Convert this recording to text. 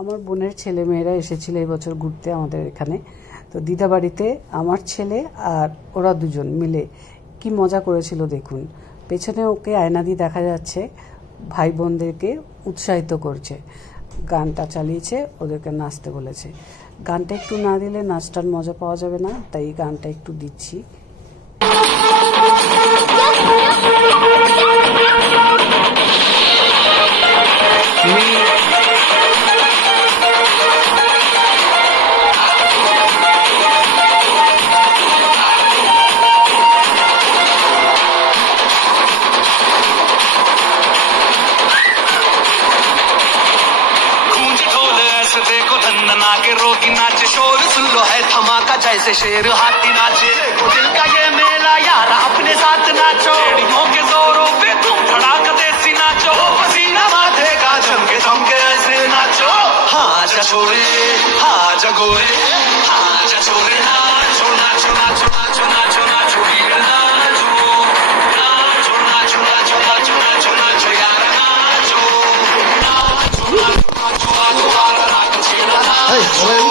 আমার বোনের ছেলে মেয়েরা এসেছিল এই বছর ঘুরতে আমাদের এখানে। তো দিদা বাড়িতে আমার ছেলে আর ওরা দুজন মিলে কি মজা করেছিল দেখুন। পেছনে ওকে আয়না দিয়ে দেখা যাচ্ছে ভাই বোনদেরকে উৎসাহিত করছে, গানটা চালিয়েছে, ওদেরকে নাচতে বলেছে। গানটা একটু না দিলে নাচটার মজা পাওয়া যাবে না, তাই গানটা একটু দিচ্ছি। के रोगी नाचे, शोर सुन लो है धमाका जैसे शेर हाथी नाचे। दिल का ये मेला यार अपने साथ नाचो, एड़ियों के जोरों पे तुम धड़ाका देसी नाचो। पसीना माथेगा झमके झमके ऐसे नाचो। हाँ जा छोरे, हाँ जा गोरे, हाँ जा छोरे, नाचो नाचो नाचो नाचो नाचो नाचो वीर नाचो, नाचो नाचो नाचो नाचो नाचो नाचो यार नाचो, नाचो नाचो नाचो नाचो नाचो नाचो।